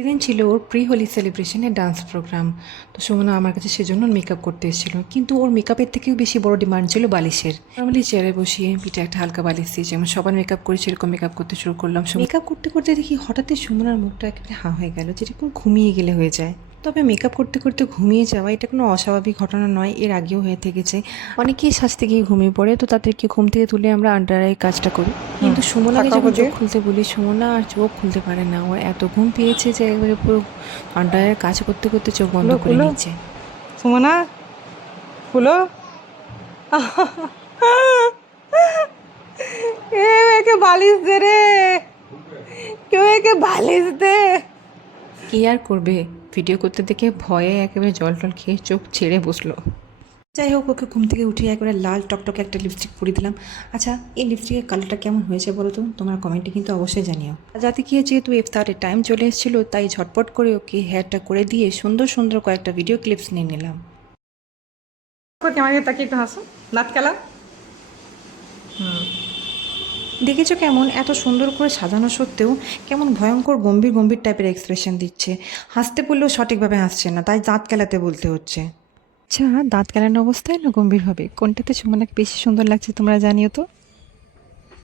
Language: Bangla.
সেদিন ছিল ওর প্রি হোলি সেলিব্রেশনের ডান্স প্রোগ্রাম। তো সুমনা আমার কাছে সেজন্য মেকআপ করতে এসেছিল, কিন্তু ওর মেকআপের থেকেও বেশি বড় ডিমান্ড ছিল বালিশের। নর্মালি চেয়ারে বসিয়ে পিঠে একটা হালকা বালিশ দিয়ে যেমন সবার মেকআপ করে সেরকম মেকআপ করতে শুরু করলাম। মেকআপ করতে করতে দেখি হঠাৎই সুমনার মুখটা একেবারে হাঁ হয়ে গেল, যেরকম ঘুমিয়ে গেলে হয়ে যায়। তবে মেকআপ করতে করতে ঘুমিয়ে যাওয়া এটা কোনো অস্বাভাবিক ঘটনা নয়, এর আগেও হয়ে থেকেছে। অনেকেই সাজতে গিয়ে ঘুমিয়ে পড়ে, তো তাদেরকে ঘুম থেকে তুলে আমরা আন্ডার আই কাজটা করি। কিন্তু সুমনাকে যখন চোখ খুলতে বলি, সুমনা আর চোখ খুলতে পারে না। ওর এত ঘুম পেয়েছে যে একবারে পুরো আন্ডার আইয়ের কাজ করতে করতে চোখ বন্ধ করে নিচ্ছে। সুমনা খুলো। একে বালিশ দে রে, কেউ একে বালিশ দে। কি আর করবে, ভিডিও করতে দেখে ভয়ে একেবারে জল টল খেয়ে চোখ ছেড়ে বসলো। যাই হোক, ওকে ঘুম থেকে উঠে একবারে লাল টকটকে একটা লিপস্টিক পরিয়ে দিলাম। আচ্ছা, এই লিপস্টিকের কালারটা কেমন হয়েছে বলো তো, তোমার কমেন্টে কিন্তু অবশ্যই জানিও। যাতে কি যেহেতু ইফতারের টাইম চলে এসেছিলো, তাই ঝটপট করে ওকে হেয়ারটা করে দিয়ে সুন্দর সুন্দর কয়েকটা ভিডিও ক্লিপস নিয়ে নিলাম। ক্যামেরা তাকিয়ে একটু হাসো, দাঁত খেলা। দেখেছো কেমন এত সুন্দর করে সাজানো সত্ত্বেও কেমন ভয়ঙ্কর গম্ভীর গম্ভীর টাইপের এক্সপ্রেশন দিচ্ছে। হাসতে বললেও সঠিকভাবে হাসছে না, তাই দাঁত কেলাতে বলতে হচ্ছে। আচ্ছা, দাঁত কেলানো অবস্থায় না গম্ভীরভাবে কোনটাতে সুমনাকে বেশি সুন্দর লাগছে তোমরা জানিও তো।